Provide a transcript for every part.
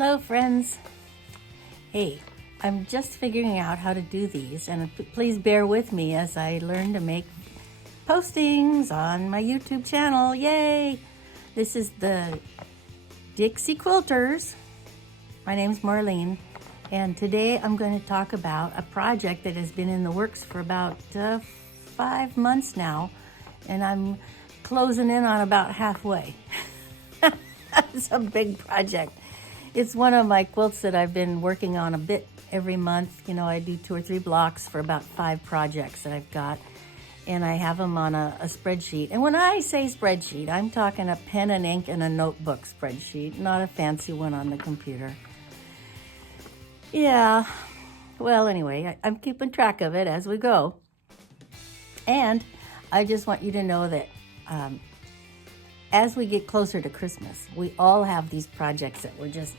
Hello friends. Hey, I'm just figuring out how to do these, and please bear with me as I learn to make postings on my YouTube channel. Yay! This is the Dixie Quilters. My name's Marlene, and today I'm going to talk about a project that has been in the works for about 5 months now, and I'm closing in on about halfway. It's a big project. It's one of my quilts that I've been working on a bit every month. You know, I do 2 or 3 blocks for about 5 projects that I've got, and I have them on a spreadsheet. And when I say spreadsheet, I'm talking a pen and ink and a notebook spreadsheet, not a fancy one on the computer. Yeah, well, anyway, I'm keeping track of it as we go. And I just want you to know that as we get closer to Christmas, we all have these projects that we're just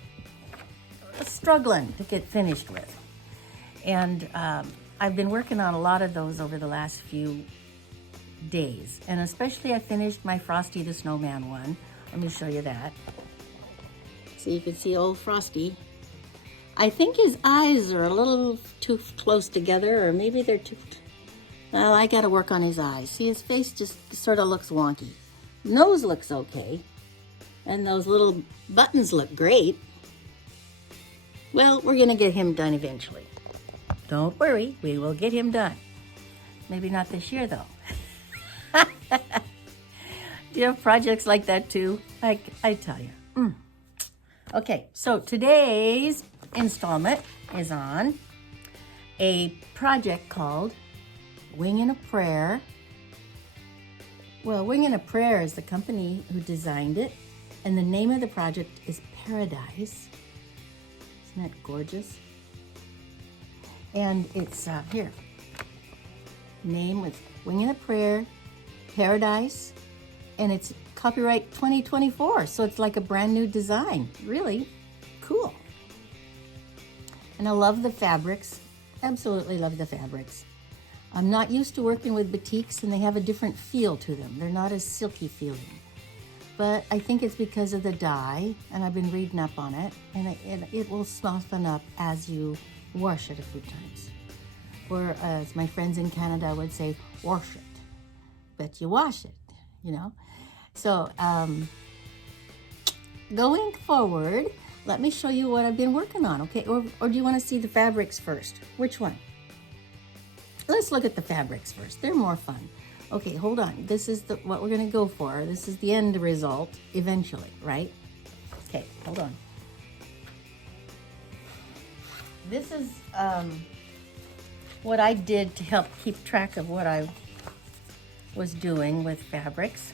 struggling to get finished with. And I've been working on a lot of those over the last few days. And especially I finished my Frosty the Snowman one. Let me show you that. So you can see old Frosty. I think his eyes are a little too close together, or maybe they're too... Well, I got to work on his eyes. See, his face just sort of looks wonky. Nose looks okay, and those little buttons look great. Well, we're going to get him done eventually. Don't worry, we will get him done. Maybe not this year, though. Do you have projects like that, too? I tell you. Okay, so today's installment is on a project called Winging a Prayer. Well, Winging a Prayer is the company who designed it, and the name of the project is Paradise. Isn't that gorgeous? And it's here. Name with Winging a Prayer, Paradise, and it's copyright 2024, so it's like a brand new design. Really cool. And I love the fabrics. Absolutely love the fabrics. I'm not used to working with batiks, and they have a different feel to them. They're not as silky feeling. But I think it's because of the dye, and I've been reading up on it, and it will soften up as you wash it a few times. Or as my friends in Canada would say, wash it. But you wash it, you know. So going forward, let me show you what I've been working on, okay? Or do you want to see the fabrics first? Which one? Let's look at the fabrics first. They're more fun. Okay, hold on. This is what we're going to go for. This is the end result eventually, right? Okay, hold on. This is what I did to help keep track of what I was doing with fabrics.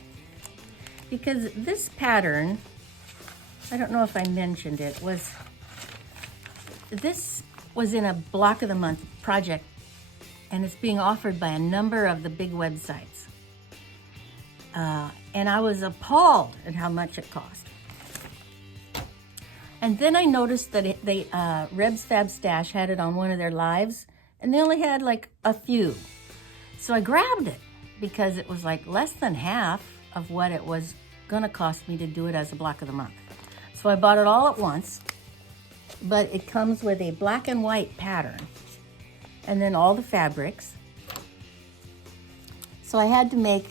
Because this pattern, I don't know if I mentioned it, this was in a block of the month project, and it's being offered by a number of the big websites. And I was appalled at how much it cost. And then I noticed that Reb's Fab Stash had it on one of their lives, and they only had like a few. So I grabbed it because it was like less than half of what it was gonna cost me to do it as a block of the month. So I bought it all at once, but it comes with a black and white pattern, and then all the fabrics. So I had to make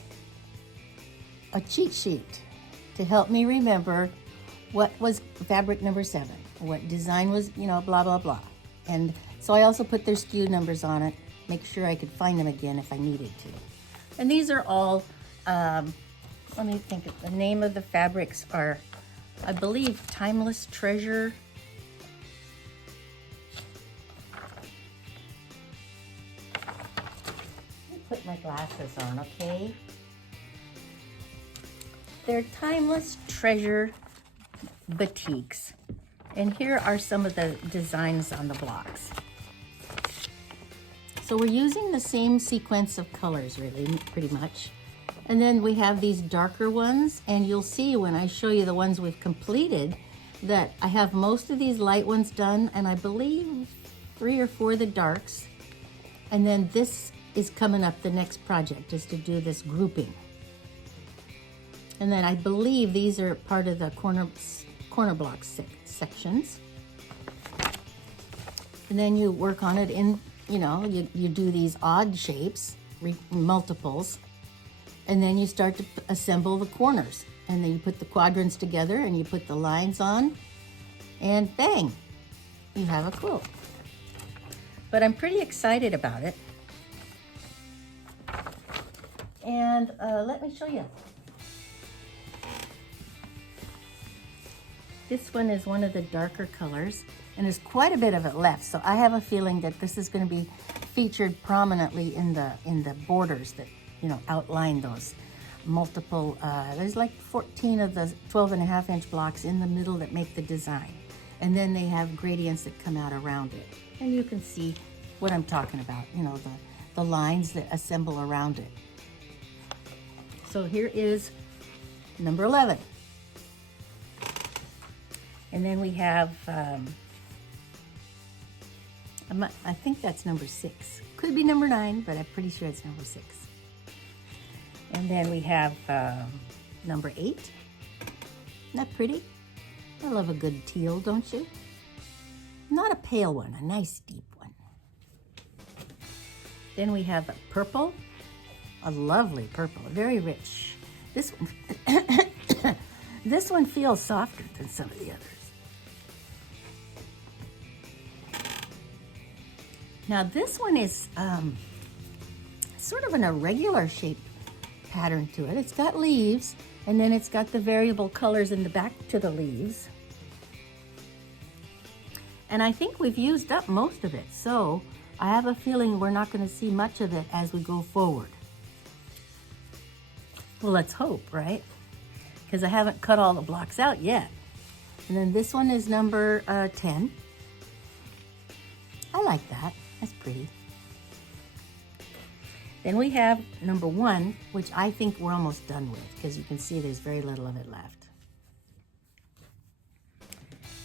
a cheat sheet to help me remember what was fabric number 7, what design was, you know, blah, blah, blah. And so I also put their SKU numbers on it, make sure I could find them again if I needed to. And these are all, let me think, the name of the fabrics are, I believe, Timeless Treasure. Put my glasses on, okay? They're Timeless Treasure batiks. And here are some of the designs on the blocks. So we're using the same sequence of colors, really, pretty much. And then we have these darker ones, and you'll see when I show you the ones we've completed that I have most of these light ones done, and I believe 3 or 4 of the darks. And then this is coming up, the next project is to do this grouping. And then I believe these are part of the corner block sections. And then you work on it in, you do these odd shapes, multiples, and then you start to assemble the corners. And then you put the quadrants together and you put the lines on, and bang, you have a quilt. But I'm pretty excited about it. And let me show you. This one is one of the darker colors, and there's quite a bit of it left. So I have a feeling that this is going to be featured prominently in the borders that outline those multiple. There's like 14 of the 12.5-inch blocks in the middle that make the design, and then they have gradients that come out around it, and you can see what I'm talking about. The lines that assemble around it. So here is number 11. And then we have, I think that's number 6. Could be number 9, but I'm pretty sure it's number 6. And then we have number 8. Isn't that pretty? I love a good teal, don't you? Not a pale one, a nice deep one. Then we have a purple. A lovely purple, very rich. This one, this one feels softer than some of the others. Now this one is sort of an irregular shape pattern to it. It's got leaves, and then it's got the variable colors in the back to the leaves. And I think we've used up most of it, so I have a feeling we're not going to see much of it as we go forward. Well, let's hope, right? Because I haven't cut all the blocks out yet. And then this one is number 10. I like that. That's pretty. Then we have number 1, which I think we're almost done with, because you can see there's very little of it left.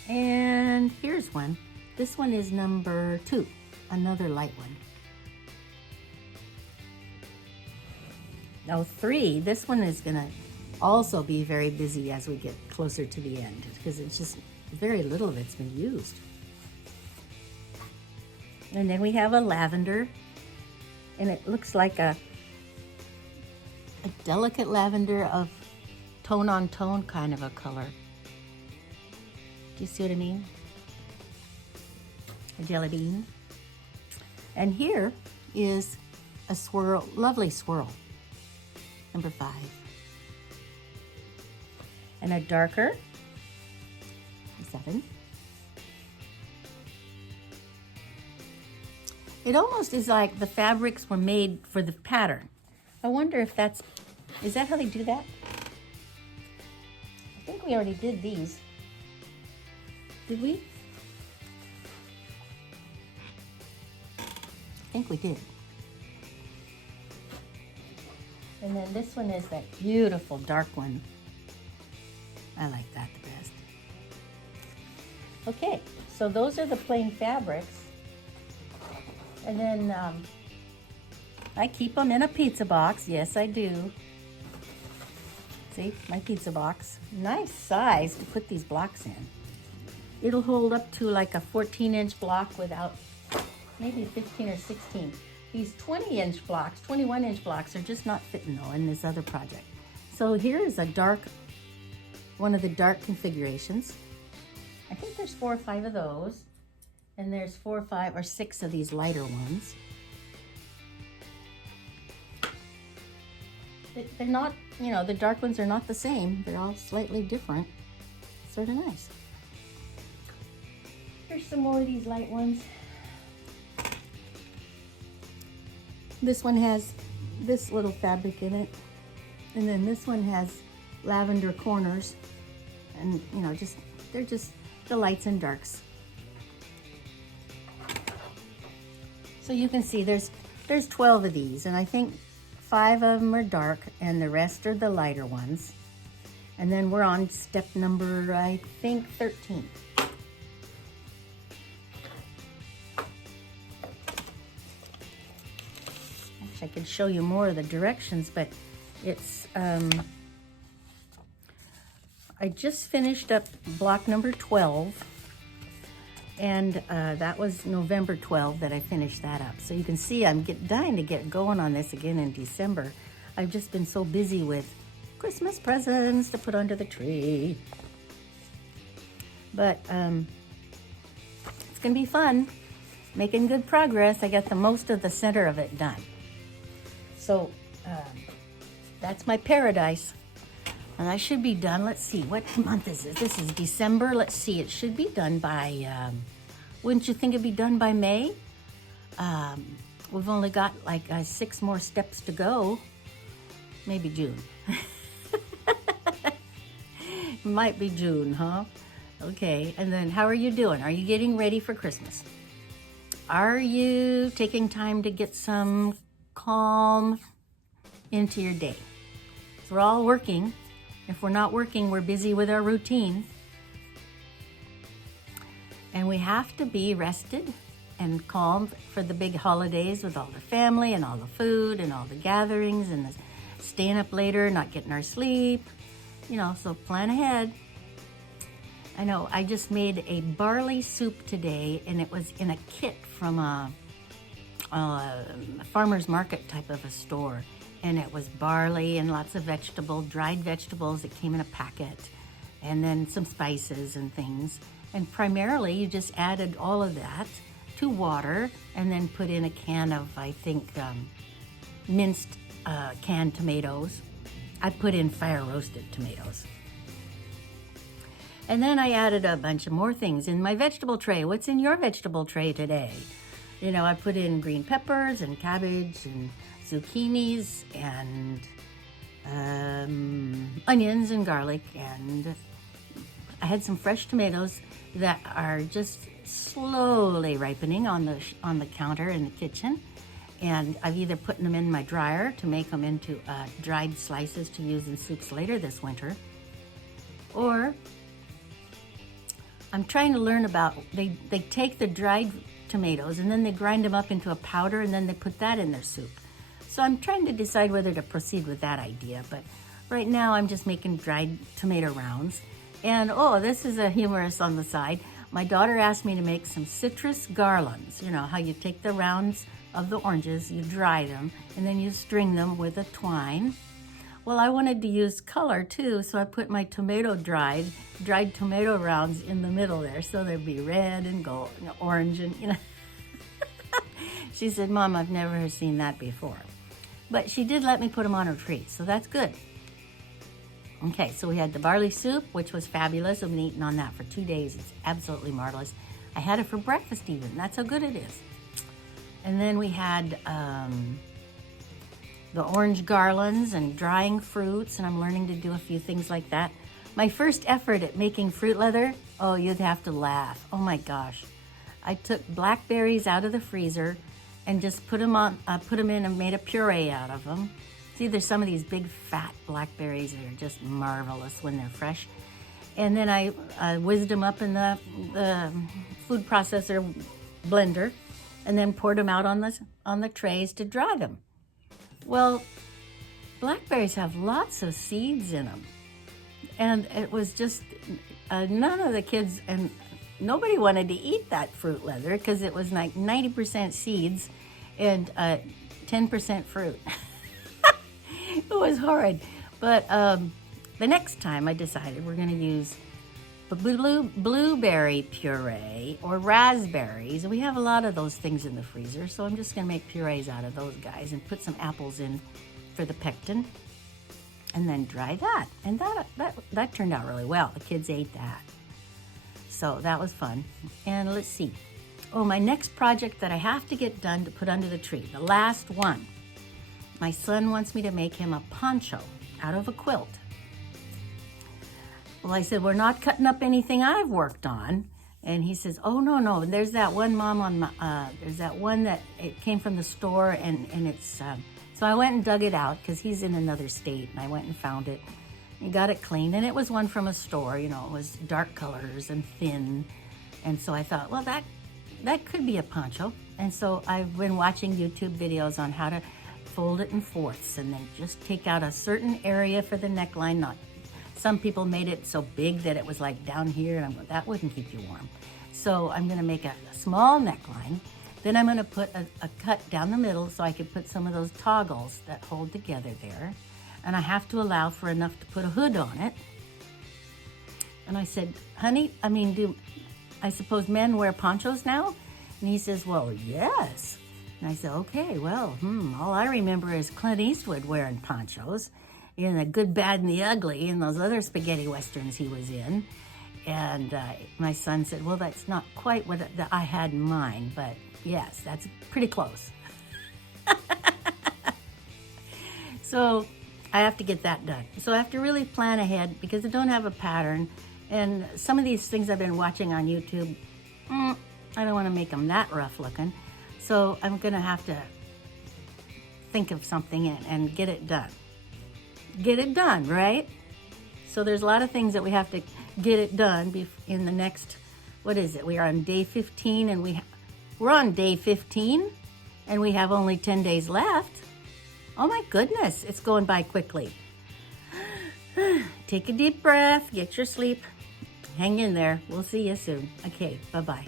And here's one. This one is number 2, another light one. Now 3, this one is gonna also be very busy as we get closer to the end, because it's just very little of it's been used. And then we have a lavender, and it looks like a delicate lavender of tone on tone kind of a color. Do you see what I mean? A jelly bean. And here is a swirl, lovely swirl. Number 5. And a darker, 7. It almost is like the fabrics were made for the pattern. I wonder if is that how they do that? I think we already did these. Did we? I think we did. And then this one is that beautiful dark one. I like that the best. Okay, so those are the plain fabrics. And then I keep them in a pizza box. Yes, I do. See, my pizza box. Nice size to put these blocks in. It'll hold up to like a 14-inch block without, maybe 15 or 16. These 20-inch blocks, 21-inch blocks are just not fitting though in this other project. So here is a dark, one of the dark configurations. I think there's 4 or 5 of those. And there's 4 or 5 or 6 of these lighter ones. They're not, the dark ones are not the same. They're all slightly different. Sort of nice. Here's some more of these light ones. This one has this little fabric in it. And then this one has lavender corners. And, they're just the lights and darks. So you can see there's 12 of these, and I think 5 of them are dark and the rest are the lighter ones. And then we're on step number, I think, 13. Actually, I could show you more of the directions, but it's I just finished up block number 12, and that was November 12 that I finished that up. So you can see I'm dying to get going on this again in December. I've just been so busy with Christmas presents to put under the tree. But it's gonna be fun, making good progress. I got the most of the center of it done. So that's my paradise. And I should be done, let's see, what month is this? This is December. Let's see, it should be done by, wouldn't you think it'd be done by May? We've only got like 6 more steps to go. Maybe June. Might be June, huh? Okay, and then how are you doing? Are you getting ready for Christmas? Are you taking time to get some calm into your day? So we're all working. If we're not working, we're busy with our routine. And we have to be rested and calm for the big holidays with all the family and all the food and all the gatherings and the staying up later, not getting our sleep. You know, so plan ahead. I know, I just made a barley soup today, and it was in a kit from a farmer's market type of a store. And it was barley and lots of dried vegetables that came in a packet, and then some spices and things. And primarily, you just added all of that to water and then put in a can of, I think, minced canned tomatoes. I put in fire roasted tomatoes. And then I added a bunch of more things in my vegetable tray. What's in your vegetable tray today? You know, I put in green peppers and cabbage and zucchinis and onions and garlic, and I had some fresh tomatoes that are just slowly ripening on the counter in the kitchen, and I've either put them in my dryer to make them into dried slices to use in soups later this winter, or I'm trying to learn about, they take the dried tomatoes and then they grind them up into a powder and then they put that in their soup. So I'm trying to decide whether to proceed with that idea, but right now I'm just making dried tomato rounds. And oh, this is a humorous on the side. My daughter asked me to make some citrus garlands. You know how you take the rounds of the oranges, you dry them, and then you string them with a twine. Well, I wanted to use color too, so I put my dried tomato rounds in the middle there, so there'd be red and gold, and orange, and you know. She said, "Mom, I've never seen that before." But she did let me put them on her tree, so that's good. Okay, so we had the barley soup, which was fabulous. I've been eating on that for 2 days. It's absolutely marvelous. I had it for breakfast even. That's how good it is. And then we had the orange garlands and drying fruits, and I'm learning to do a few things like that. My first effort at making fruit leather, oh, you'd have to laugh. Oh my gosh. I took blackberries out of the freezer and just put them in and made a puree out of them. See, there's some of these big fat blackberries that are just marvelous when they're fresh. And then I whizzed them up in the food processor blender and then poured them out on the trays to dry them. Well, blackberries have lots of seeds in them. And it was just, none of the kids, and nobody wanted to eat that fruit leather because it was like 90% seeds and 10% fruit. It was horrid. But the next time I decided we're going to use blueberry puree or raspberries. We have a lot of those things in the freezer, so I'm just going to make purees out of those guys and put some apples in for the pectin and then dry that. And that turned out really well. The kids ate that. So that was fun. And let's see. Oh, my next project that I have to get done to put under the tree, the last one. My son wants me to make him a poncho out of a quilt. Well, I said, we're not cutting up anything I've worked on. And he says, oh, no, there's that one, Mom, on my, there's that one that it came from the store, and it's, so I went and dug it out because he's in another state, and I went and found it and got it cleaned. And it was one from a store, you know, it was dark colors and thin. And so I thought, well, that could be a poncho. And so I've been watching YouTube videos on how to fold it in fourths and then just take out a certain area for the neckline, not Some people made it so big that it was like down here, and I'm going, that wouldn't keep you warm. So I'm gonna make a small neckline. Then I'm gonna put a cut down the middle so I can put some of those toggles that hold together there. And I have to allow for enough to put a hood on it. And I said, honey, do I suppose men wear ponchos now? And he says, well, yes. And I said, okay, well, all I remember is Clint Eastwood wearing ponchos in The Good, Bad, and the Ugly and those other spaghetti westerns he was in. And my son said, well, that's not quite what I had in mind, but yes, that's pretty close. So I have to get that done. So I have to really plan ahead because I don't have a pattern. And some of these things I've been watching on YouTube, I don't want to make them that rough looking. So I'm going to have to think of something and get it done. Get it done, right? So there's a lot of things that we have to get it done in the next, what is it? We are on day 15 and we're on day 15 and we have only 10 days left. Oh my goodness, it's going by quickly. Take a deep breath, get your sleep. Hang in there. We'll see you soon. Okay, bye-bye.